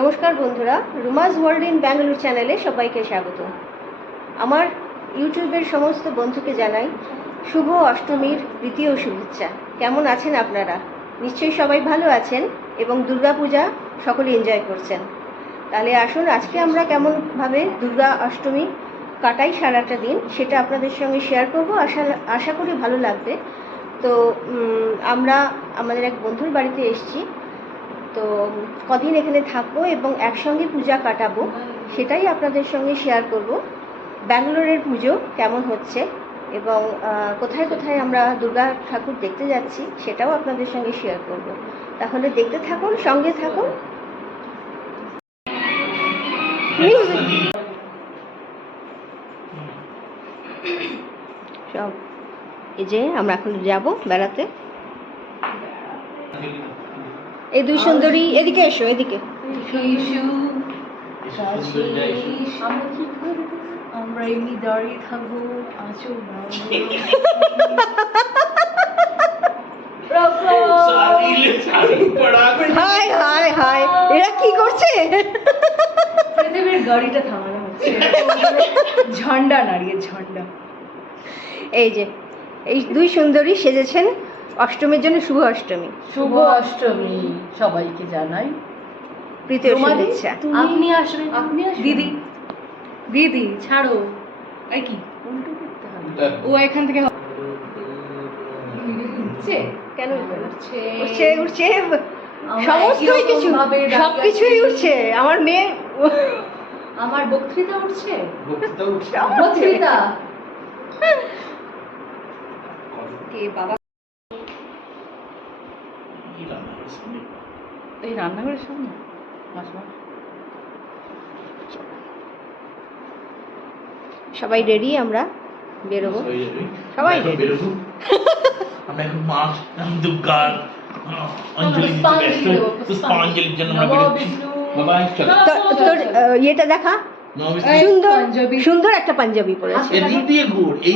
নমস্কার বন্ধুরা, রুমাস world in Bangalore চ্যানেলে সবাইকে স্বাগত। আমার ইউটিউবের সমস্ত বন্ধুকে জানাই শুভ অষ্টমীর দ্বিতীয় শুভেচ্ছা। কেমন আছেন আপনারা? নিশ্চয়ই সবাই ভালো আছেন এবং দুর্গাপূজা সকলে এনজয় করছেন। তাহলে আসুন আজকে আমরা কেমনভাবে দুর্গা অষ্টমী কাটাই সারাটা দিন সেটা আপনাদের সঙ্গে শেয়ার করব। আশা করি ভালো লাগবে। তো আমরা আমাদের এক বন্ধুর বাড়িতে এসেছি, তো কদিন এখানে থাকবো এবং একসঙ্গে পূজা কাটাবো, সেটাই আপনাদের সঙ্গে শেয়ার করব। ব্যাঙ্গালোরের পুজো কেমন হচ্ছে এবং কোথায় কোথায় আমরা দুর্গা ঠাকুর দেখতে যাচ্ছি সেটাও আপনাদের সঙ্গে শেয়ার করব। তাহলে দেখতে থাকুন, সঙ্গে থাকুন। সব এই যে আমরা এখন যাব বেড়াতে। এই দুই সুন্দরী এদিকে এসো, এদিকে। আমরা এমনি দাঁড়িয়ে থাকবো। হাই হাই হাই, এরা কি করছে? গাড়িটা থামানো হচ্ছে, ঝন্ডা নাড়িয়ে ঝন্ডা। এই যে এই দুই সুন্দরী সেজেছেন অষ্টমীর জন্য। শুভ অষ্টমী। শুভ অষ্টমী সবাইকে জানাই প্রীতীয় শুভেচ্ছা। আপনি আসবেন, আপনি দিদি দিদি ছাড়ো। আর কি উল্টো করতে হবে? ও এখান থেকে উঠছে কেন? উঠছে উঠছে উঠছে, সমস্তই কিছু, সবকিছুই উঠছে। আমার মেয়ে, আমার বক্তৃতা উঠছে, বক্তৃতা। কে বাবা? এই রান্নাঘরের সামনে সবাই রেডি, আমরা বেরোবো। সবাই বেরোবো। আমরা এখন মাছ দুর্গার পুষ্পাঞ্জলির জন্য আমরা বেরোচ্ছি। বাবা তোর ইয়েটা দেখা, সুন্দর সুন্দর একটা পাঞ্জাবি পরেছে। এদিক দিয়ে ঘুর, এই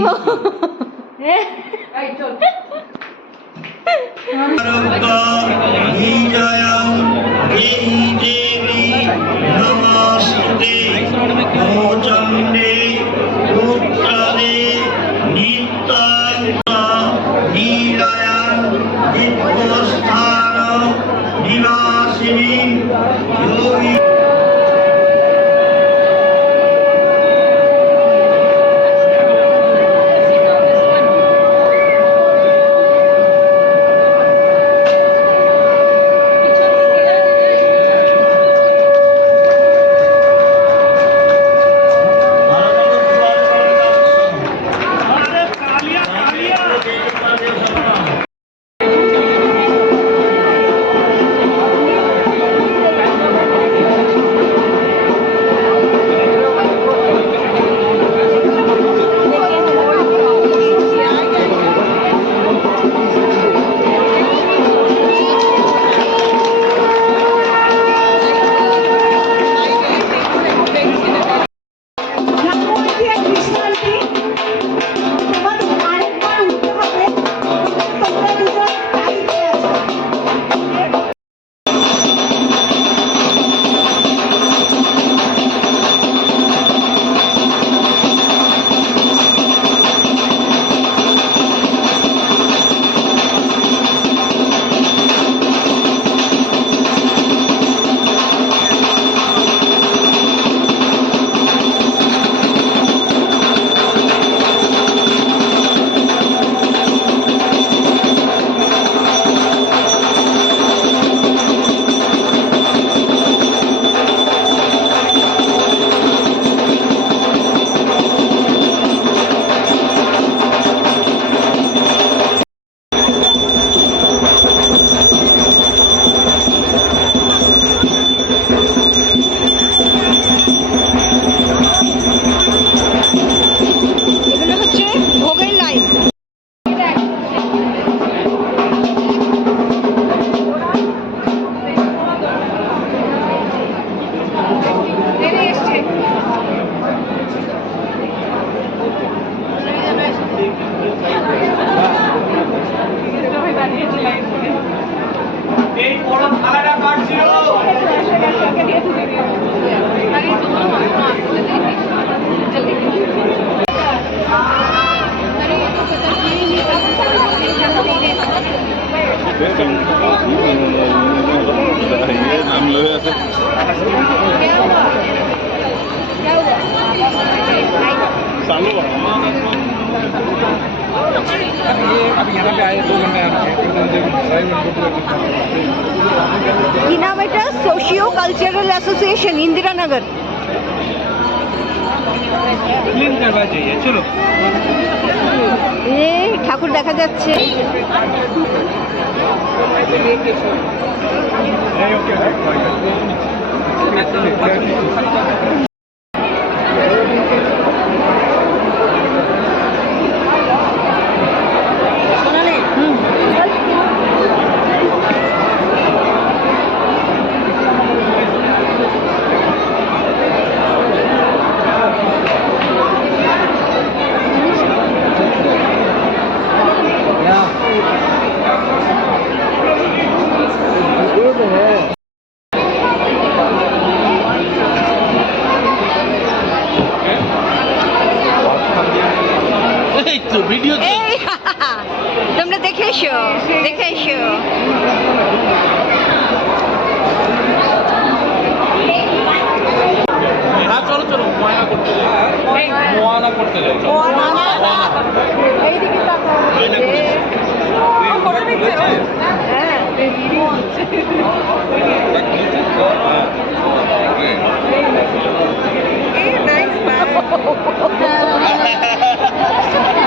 এই বড় থালাটা কাটছিল। কি নাম এটা? Socio cultural association, Indiranagar. এই ঠাকুর দেখা যাচ্ছে। এই তো ভিডিও তোমরা দেখে এসো, দেখে এসো। হ্যাঁ চলো চলো ময়না করতে যাই, ময়না করতে যাই। এইদিকে তাকাও। হ্যাঁ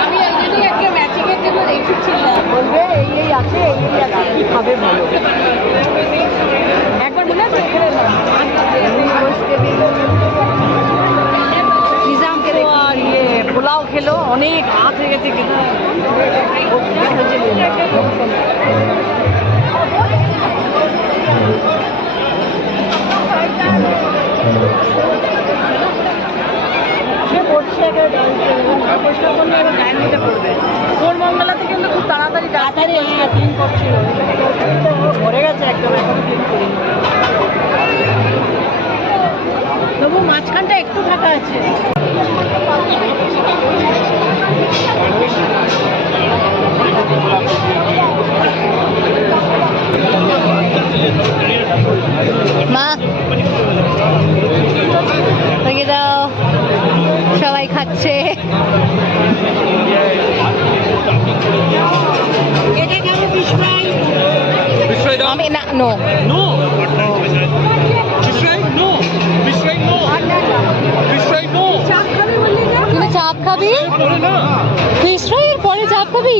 আমি ওই জন্যই একটা ম্যাচিংয়ের জন্য রেখেছিলাম। বলবে এই আছে, এই আছে, কি খাবে ভালো। একবার মনে আছে নিজামকে আর ইয়ে পোলাও খেলো, অনেক রাত হয়ে গেছে কিন্তু কোন মঙ্গলাতে কিন্তু খুব তাড়াতাড়ি ক্লিন করছিল, ভরে গেছে একদম, এখন ক্লিন করিনি। তবু মাঝখানটা একটু ফাঁকা আছে। মা ওকে দাও, সবাই খাচ্ছে। এটা কেমন fish fry? Fish fry daw? আমি না, no No. Fish fry? No. Fish fry? No. Fish fry? No. চাপ খাবে বললি না? তুমি চাপ খাবি? পরে না। ফিশ ফ্রাই এর পরে চাপ খাবি?